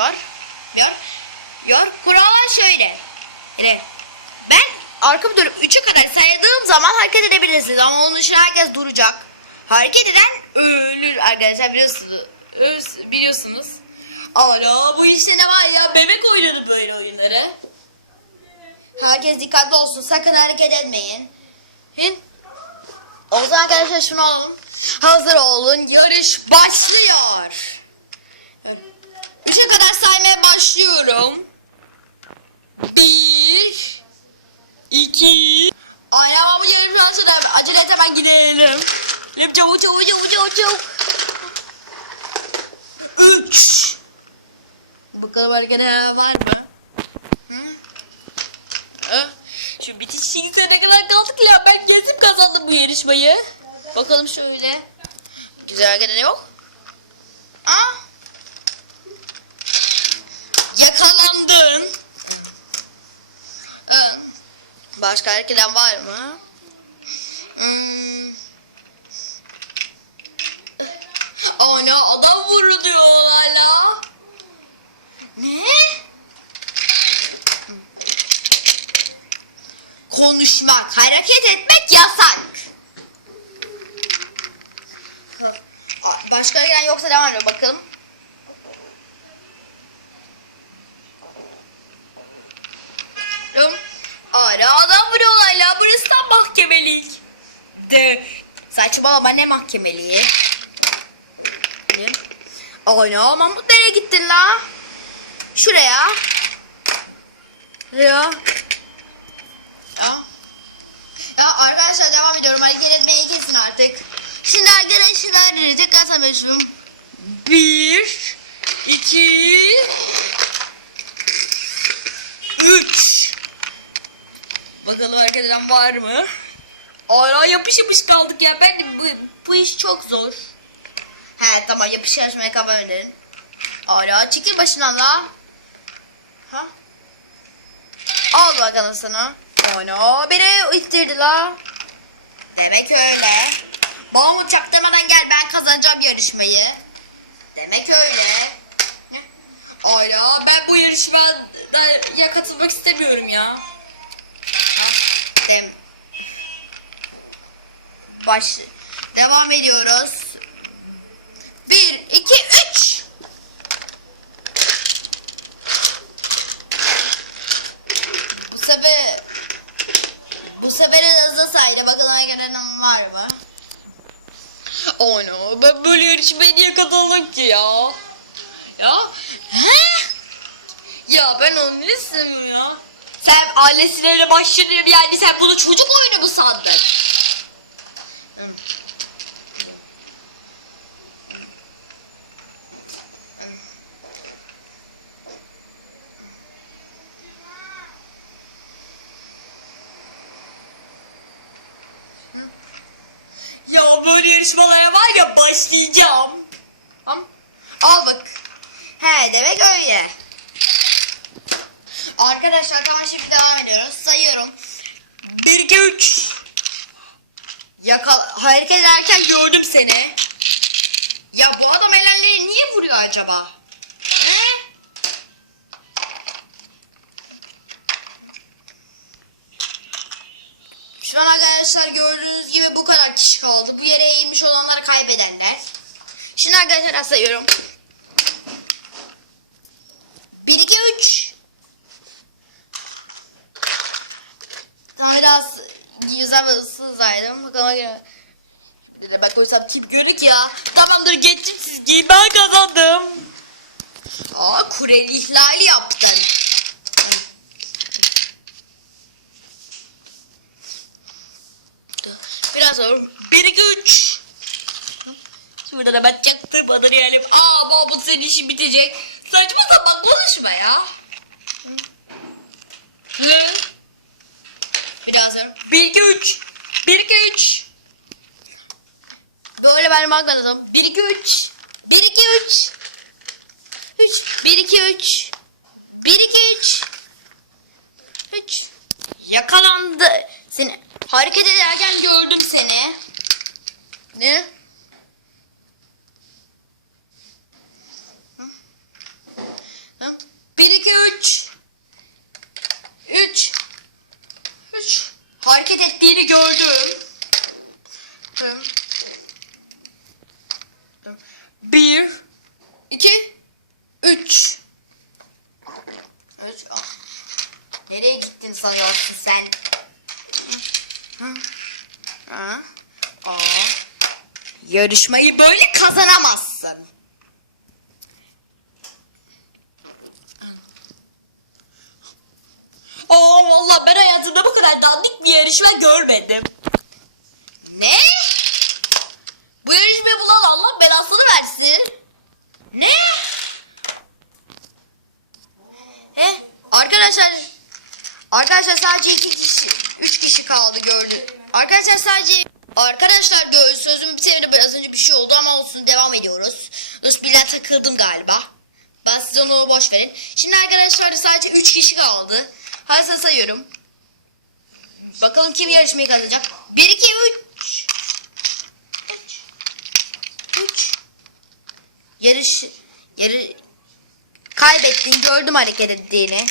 yor. Yor. Yor. Kurallar şöyle. Yani ben arkamı dönüp 3'e kadar saydığım zaman hareket edebilirsiniz ama onun için herkes duracak. Hareket eden ölür arkadaşlar biliyorsunuz. Biliyorsunuz. Alo bu işte ne var ya bebek oynadı böyle oyunları. Herkes dikkatli olsun sakın hareket etmeyin. Hin. O zaman arkadaşlar şunu alalım. Hazır olun yarış başlıyor. Üçe kadar saymaya başlıyorum. Bir, iki. Ay ama bu yarıştan sonra acele et hemen gidelim. Çabuk çabuk çabuk çabuk çabuk çabuk. Üç. Bakalım arkadaşlar var mı? Şu bitiş ne kadar kaldık ya ben gezip kazandım bu yarışmayı. Bakalım şöyle. Güzel gene yok. Aa. Yakalandın. Başka herkeden var mı? Hmm. Ana adam vuruluyor hala. Ne? Konuşmak, hareket etmek yasak. Başka gelen yoksa devam edelim bakalım. De. Saçmalama ne mahkemeliği? Benim. Ana aman bu nereye gittin la? Şuraya. Ya. Ya. Ya arkadaşlar devam ediyorum. Hareket etmeyi kesin artık. Şimdi arkadaşlar tekrar sanmışım. Bir, iki, üç. Bakalım arkadan var mı? Hala yapış yapış kaldık ya. Ben bu, bu iş çok zor. He tamam yapış yarışmaya kafa önerin. Hala çekil başından la. Ha? Al bakalım sana. Ana biri ittirdi la. Demek öyle. Mahmut çaktırmadan gel ben kazanacağım yarışmayı. Demek öyle. Hala ben bu yarışmaya katılmak istemiyorum ya. Dem. Baş. Devam ediyoruz. Bir, iki, üç. Bu sefer bu sefer de hızlı saydı. Bakalım gelen var mı? Ana ben böyle yarışmaya niye katıldım ki ya? Ya? He? Ya ben onu istemiyorum ya? Sen ailesiyle başlıyor yani sen bunu çocuk oyunu mu sandın? Ya böyle yarışmalara var ya başlayacağım. Tamam. Al bak. He demek öyle. Arkadaşlar tamam şimdi devam ediyoruz. Sayıyorum. 1 2 3. Yakal hareket ederken gördüm seni. Ya bu adam ellerleri niye vuruyor acaba? Şu an arkadaşlar gördüğünüz gibi bu kadar kişi kaldı. Bu yere eğilmiş olanlar kaybedenler. Şimdi arkadaşlar sayıyorum. 1 2 3. Tam biraz güzel ve ıssızaydım. Bakalım gene. Bir tip görük ya. Tamamdır geçtim çizgiyi ben kazandım. Aa kureli ihlali yaptın. Biraz sonra 1 2 3. Şurada da ben çaktırmadan yani. Aa Mahmut senin işin bitecek. Saçma sapan konuşma ya. Hı? Biraz sonra 1 2 3. 1 2 3. Böyle ben magnadım. 1 2 3. 1 2 3. 3 1 2 3. 1 2 3. 3. Yakalandı. Seni hareket ederken gördüm seni. Ne? Nereye gittin sanıyorsun sen? Ha? Aa. Yarışmayı böyle kazanamazsın. Aa valla ben hayatımda bu kadar dandik bir yarışma görmedim. Ne? Bu yarışmayı bulan Allah belasını versin. Ne? He? Arkadaşlar Arkadaşlar sadece iki kişi, üç kişi kaldı gördüm. Arkadaşlar sadece Arkadaşlar gö- sözüm bitemedi biraz önce bir şey oldu ama olsun devam ediyoruz. Bismillah takıldım galiba. Ben size onu boş verin. Şimdi arkadaşlar sadece üç kişi kaldı. Hadi sayıyorum. Bakalım kim yarışmayı kazanacak. 1 2 3 3 3 Yarış yarı kaybettin gördüm hareket ettiğini.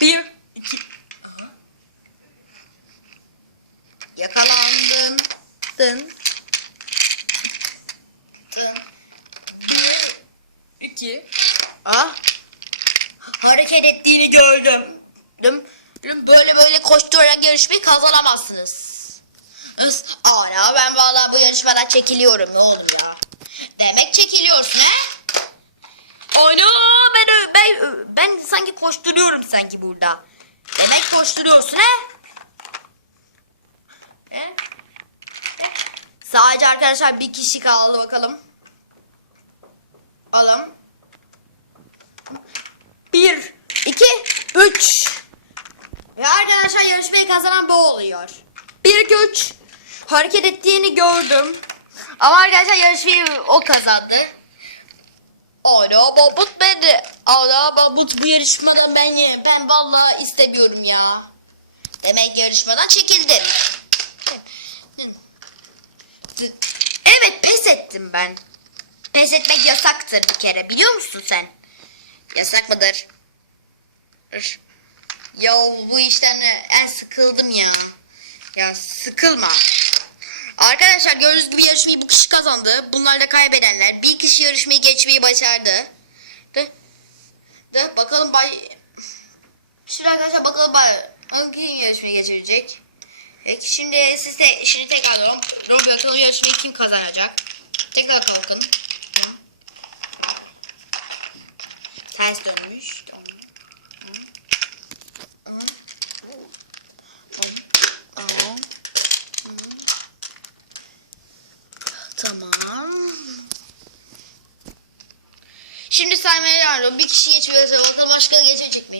Bir, iki, Yakalandın. Dın. Dın. bir, iki. Ah. Hareket ettiğini gördüm. Düm. Düm Böyle böyle koşturarak yarışmayı kazanamazsınız. Ana ben vallahi bu yarışmadan çekiliyorum ne olur ya. Demek çekiliyorsun he? Ana ben ben ben sanki koşturuyorum sanki burada. Demek koşturuyorsun he? He? He? Sadece arkadaşlar bir kişi kaldı bakalım. Alım. Bir, iki, üç. Ve arkadaşlar yarışmayı kazanan bu oluyor. Bir, iki, üç. Hareket ettiğini gördüm. Ama arkadaşlar yarışmayı o kazandı. Ana babut beni. Ana babut bu yarışmadan ben ben vallahi istemiyorum ya. Demek yarışmadan çekildin. Evet pes ettim ben. Pes etmek yasaktır bir kere biliyor musun sen? Yasak mıdır? Ya bu işten en sıkıldım ya. Ya sıkılma. Arkadaşlar gördüğünüz gibi yarışmayı bu kişi kazandı. Bunlar da kaybedenler. Bir kişi yarışmayı geçmeyi başardı. De, de bakalım bay... Şimdi arkadaşlar bakalım bay... Kim yarışmayı geçirecek? Peki şimdi siz de şimdi tekrar bakalım yarışmayı kim kazanacak? Tekrar kalkın. Ters dönmüş. Tamam. Şimdi saymaya ediyorum. Bir kişi geçiyorsa bakalım başka geçecek mi?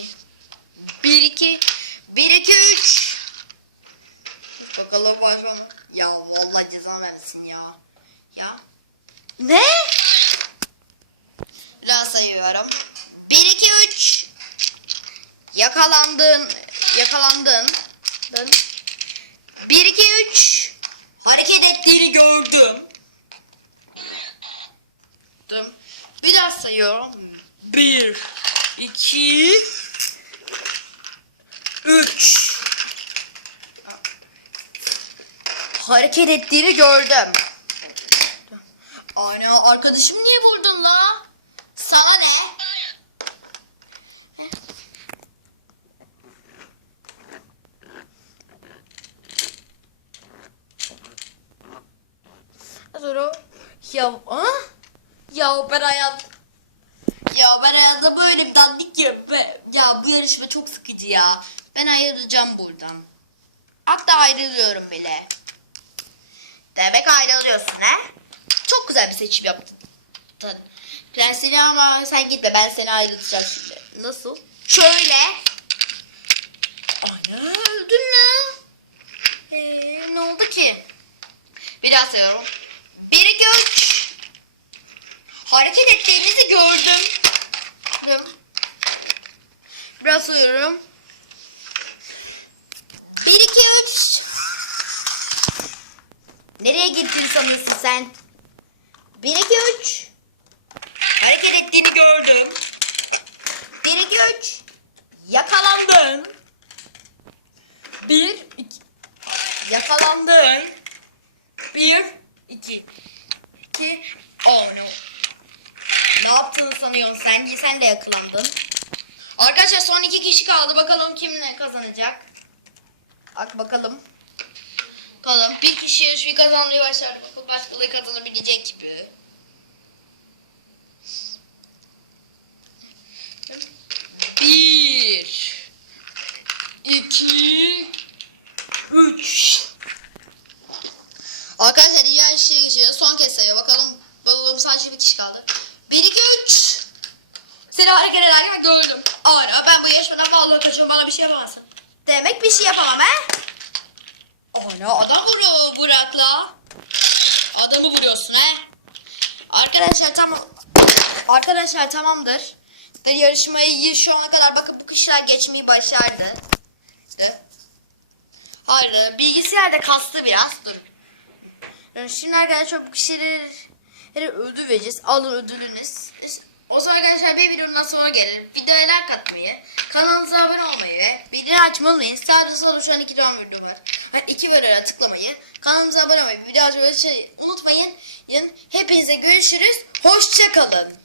1 2 1 2 3 Bakalım başka mı? Ya vallahi ceza vermesin ya. Ya. Ne? Biraz sayıyorum. 1 2 3 Yakalandın. Yakalandın. Dön. 1 2 3 Hareket ettiğini gördüm. Dım. Bir daha sayıyorum. Bir, iki, üç. Hareket ettiğini gördüm. Ana arkadaşım niye vurdun la? Sana ne? Sonra ya ha? Ya ben hayat ya ben hayatta böyle bir dandik ya. Ya bu yarışma çok sıkıcı ya. Ben ayrılacağım buradan. Hatta ayrılıyorum bile. Demek ayrılıyorsun he? Çok güzel bir seçim yaptın. Prensini ama sen gitme ben seni ayrılacağım şimdi. Nasıl? Şöyle. Ana öldün lan. Ee, ne oldu ki? Bir daha sayıyorum. Bir, iki, üç. Hareket ettiğinizi. Gördüm. Biraz sayıyorum. Bir, iki, üç. Nereye gittin sanıyorsun sen? Bir, iki, üç. Hareket ettiğini gördüm. Bir, iki, üç. Yakalandın. Bir, iki, Yakalandın. bir, iki. İki. Oh no. Ne yaptığını sanıyorsun sen? Sen de yakalandın. Arkadaşlar son iki kişi kaldı. Bakalım kim ne kazanacak. Bak bakalım. Bakalım bir kişi yarışmayı başardı. Bakalım başkaları kazanabilecek gibi. Bir. iki, Üç. Arkadaşlar diğer kişiye geçiyor. Son kez sayıyor. Bakalım. Bakalım sadece bir kişi kaldı. Bir, iki, üç. Seni hareket ederken gördüm. Ara ben bu yarışmadan vallahi kaçıyorum bana bir şey yapamazsın. Demek bir şey yapamam he? Ana adam vuruyor Burak'la. Adamı vuruyorsun he? Arkadaşlar tamam. Arkadaşlar tamamdır. De yarışmayı şu ana kadar bakın bu kişiler geçmeyi başardı. De. Hayır bilgisayar da kastı biraz. Dur. Yani şimdi arkadaşlar bu kişileri ödül vereceğiz. Alın ödülünüz. O zaman arkadaşlar bir videodan sonra gelir. Videoya like atmayı, kanalımıza abone olmayı ve bildirim açmayı unutmayın. Sağda solda şu an iki tane video var. Yani iki videoya tıklamayı, kanalımıza abone olmayı, video açmayı unutmayın. Hepinize görüşürüz. Hoşçakalın.